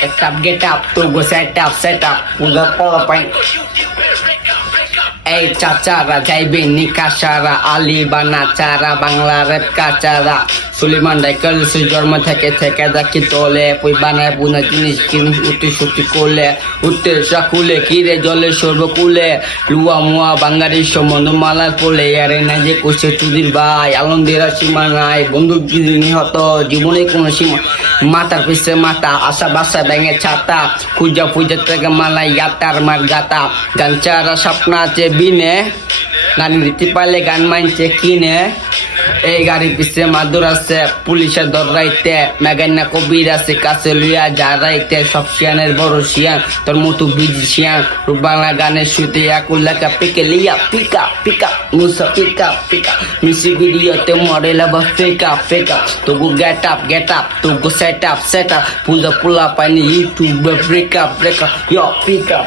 get up, to go set up, pull up all up. এই চাচারা যাইবে নিকাশারা আলি বানা চারা বাংলা রেপ কাচারা সুলিমান ডাইকেল জন্ম থেকে দেখি তোলে পুই বানায় পুনা জিনিস উঠি সুতি কোলে উঠতে সাকুলে কিরে জলে সর্বকুলে লুয়া মুয়া বাঙালির সম্বন্ধ মালার পোলে আরে না যে কোষে চুদির ভাই আলন্দিরা সীমা নাই বন্দুক নিহত জীবনে কোনো সীমা মাথার পিছে মাথা আশা বাসা ব্যাঙে ছাতা খুঁজা ফুজা থেকে মালা ইয়াতার মার গাতা গাঞ্চারা স্বপ্ন আছে বিনে গান দিতে পারলে গান মানছে কিনে এই গাড়ি পিছে মাদুর আছে পুলিশের দররাইতে মেগান্না কবির আছে কাছে লুইয়া যারাইতে সব শিয়ানের বড় শিয়ান তোর মতো বিজি শিয়ান বাংলা গানের শুতে একুল্লাকা পিকে লিয়া পিকা পিকা মুসা পিকা পিকা মিসি ভিডিওতে মডেল আবার ফেকা তবু গেট আপ তবু সেট আপ পুজা পোলা পাইনি ইউটিউবে ব্রেক আপ ইয়ো পিকা